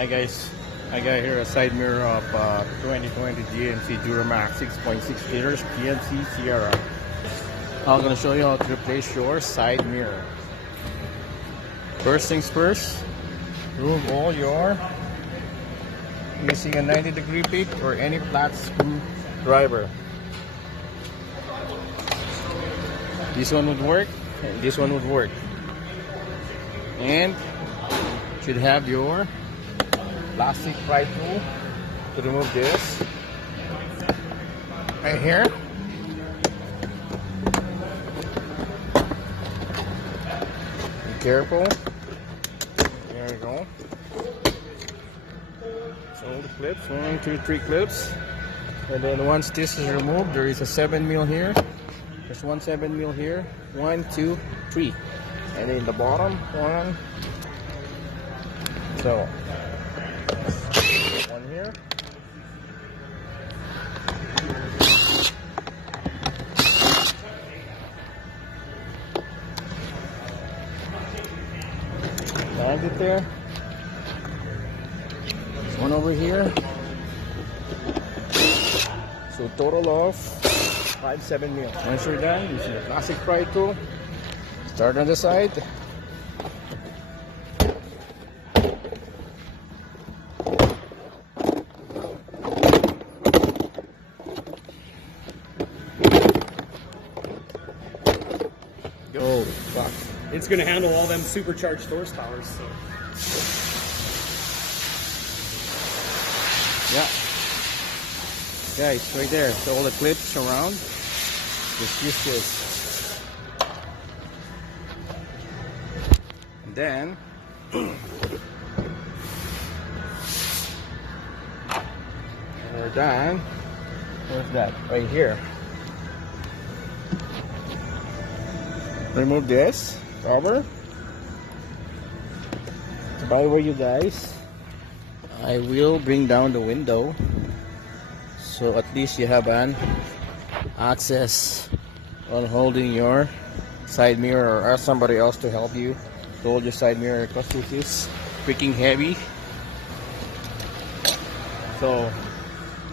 Hi guys, I got here a side mirror of 2020 GMC Duramax 6.6 liters GMC Sierra. I'm gonna show you how to replace your side mirror. First things first, remove all your using a 90-degree pick or any flat screwdriver. This one would work, and this one would work. And should have your plastic pry tool to remove this right here. Be careful. There we go. So the clips, 1, 2, 3 clips, and then once this is removed, there is a 7mm here. There's one 7mm here. 1, 2, 3, and then the bottom one. So one here. Land it there. There's one over here. So total of 5 7mm. Once you're done, using the plastic pry tool, start on the side. Oh, fuck. It's going to handle all them supercharged horsepowers. So. Yeah. Guys, right there. So all the clips around. Just use this. And then when we're done, where's that? Right here. Remove this cover. By the way, you guys, I will bring down the window so at least you have an access on holding your side mirror, or ask somebody else to help you to hold your side mirror because this is freaking heavy. So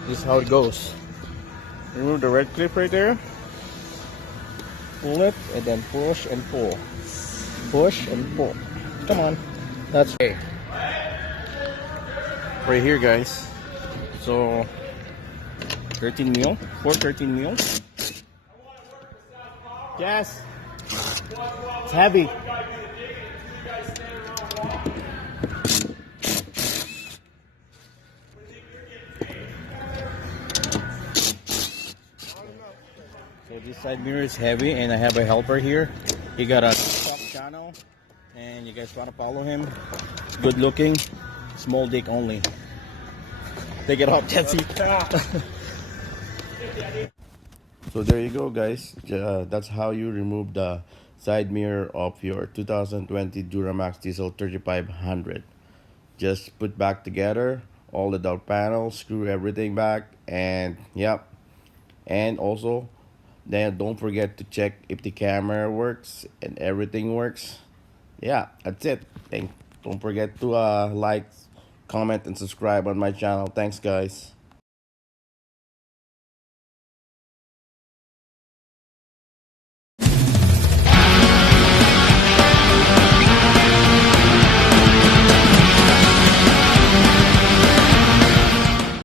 this is how it goes. Remove the red clip right there. Pull it and then push and pull. Push and pull. Come on. That's okay. Right here, guys. So 13 mil. 13 mil. Yes. It's heavy. So this side mirror is heavy, and I have a helper here. He got a top channel, and you guys want to follow him. Good looking, small dick only. Take it off, Jesse. So there you go, guys. That's how you remove the side mirror of your 2020 Duramax Diesel 3500. Just put back together all the door panels, screw everything back, and yep. And also, then don't forget to check if the camera works and everything works. Yeah, that's it. Don't forget to like, comment, and subscribe on my channel. Thanks, guys.